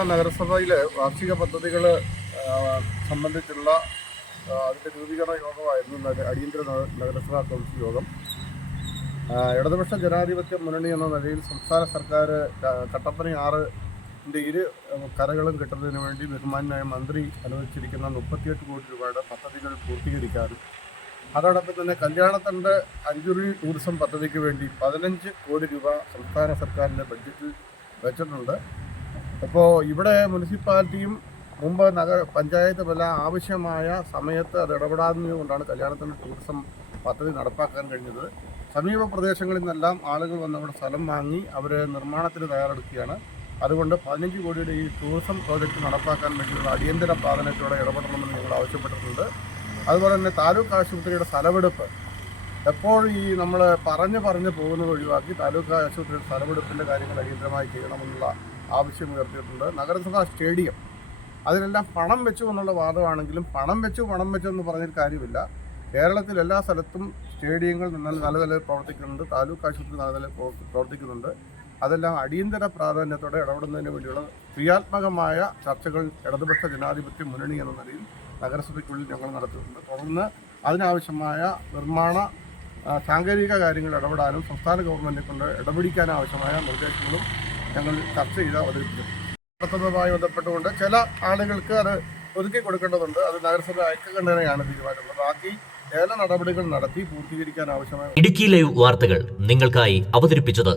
നഗരസഭയിലെ വാർഷിക പദ്ധതികൾ സംബന്ധിച്ചുള്ള അതിൻ്റെ രൂപീകരണ യോഗമായിരുന്നു അടിയന്തര നഗരസഭാ കൗൺസിൽ യോഗം. ഇടതുപക്ഷ ജനാധിപത്യ മുന്നണി എന്ന നിലയിൽ സംസ്ഥാന സർക്കാർ കട്ടപ്പന 6-ന്റെ ഇരു കരകളും കെട്ടുന്നതിന് വേണ്ടി ബഹുമാന്യനായ മന്ത്രി അനുവദിച്ചിരിക്കുന്ന 38 കോടി രൂപയുടെ പദ്ധതികൾ പൂർത്തീകരിക്കാനും അതോടൊപ്പം തന്നെ കല്യാണത്തണ്ട് അഞ്ചുറി ടൂറിസം പദ്ധതിക്ക് വേണ്ടി 15 കോടി രൂപ സംസ്ഥാന സർക്കാരിൻ്റെ ബഡ്ജറ്റിൽ വെച്ചിട്ടുണ്ട്. അപ്പോൾ ഇവിടെ മുനിസിപ്പാലിറ്റിയും മുമ്പ് പഞ്ചായത്ത് വല്ല ആവശ്യമായ സമയത്ത് അത് ഇടപെടാഞ്ഞതുകൊണ്ടാണ് കല്യാണത്തിൻ്റെ ടൂറിസം പദ്ധതി നടപ്പാക്കാൻ കഴിഞ്ഞത്. സമീപ പ്രദേശങ്ങളിൽ നിന്നെല്ലാം ആളുകൾ വന്ന് അവിടെ സ്ഥലം വാങ്ങി അവർ നിർമ്മാണത്തിന് തയ്യാറെടുക്കുകയാണ്. അതുകൊണ്ട് 15 കോടിയുടെ ഈ ടൂറിസം പ്രോജക്റ്റ് നടപ്പാക്കാൻ വേണ്ടിയുള്ള അടിയന്തര പ്രാധാന്യത്തോടെ ഇടപെടണമെന്ന് ഞങ്ങൾ ആവശ്യപ്പെട്ടിട്ടുണ്ട്. അതുപോലെ തന്നെ താലൂക്ക് ആശുപത്രിയുടെ സ്ഥലമെടുപ്പ് എപ്പോൾ ഈ നമ്മൾ പറഞ്ഞ് പോകുന്നത് ഒഴിവാക്കി താലൂക്ക് ആശുപത്രിയുടെ സ്ഥലമെടുപ്പിൻ്റെ കാര്യങ്ങൾ അടിയന്തരമായി ചെയ്യണമെന്നുള്ള ആവശ്യം ഉയർത്തിയിട്ടുണ്ട്. നഗരസഭാ സ്റ്റേഡിയം അതിനെല്ലാം പണം വെച്ചു എന്നുള്ള വാദമാണെങ്കിലും പണം വെച്ചു എന്ന് പറഞ്ഞൊരു കാര്യമില്ല. കേരളത്തിൽ എല്ലാ സ്ഥലത്തും സ്റ്റേഡിയങ്ങൾ നല്ല നിലയിൽ പ്രവർത്തിക്കുന്നുണ്ട്, താലൂക്ക് ആശുപത്രി നല്ല നിലയിൽ പ്രവർത്തിക്കുന്നുണ്ട്. അതെല്ലാം അടിയന്തര പ്രാധാന്യത്തോടെ ഇടപെടുന്നതിന് വേണ്ടിയുള്ള ക്രിയാത്മകമായ ചർച്ചകൾ ഇടതുപക്ഷ ജനാധിപത്യ മുന്നണി എന്ന നിലയിൽ നഗരസഭയ്ക്കുള്ളിൽ ഞങ്ങൾ നടത്തിയിട്ടുണ്ട്. തുടർന്ന് അതിനാവശ്യമായ നിർമ്മാണ സാങ്കേതിക കാര്യങ്ങൾ ഇടപെടാനും സംസ്ഥാന ഗവൺമെൻറ്റിനെ കൊണ്ട് ഇടപെടിക്കാനാവശ്യമായ നിർദ്ദേശങ്ങളും ഞങ്ങൾ ചർച്ച ചെയ്ത് അവതരിപ്പിക്കും. നടത്തുന്നതുമായി ബന്ധപ്പെട്ടുകൊണ്ട് ചില ആളുകൾക്ക് അത് ഒതുക്കി കൊടുക്കേണ്ടതുണ്ട്. അത് നഗരസഭ ഐക്യകണ്ഠേനയാണ് തീരുമാനിക്കുന്നത്. ബാക്കി ഏല നടപടികൾ നടത്തി പൂർത്തീകരിക്കാൻ ആവശ്യമായ ഇടുക്കി ലൈവ് വാർത്തകൾ നിങ്ങൾക്കായി അവതരിപ്പിച്ചത്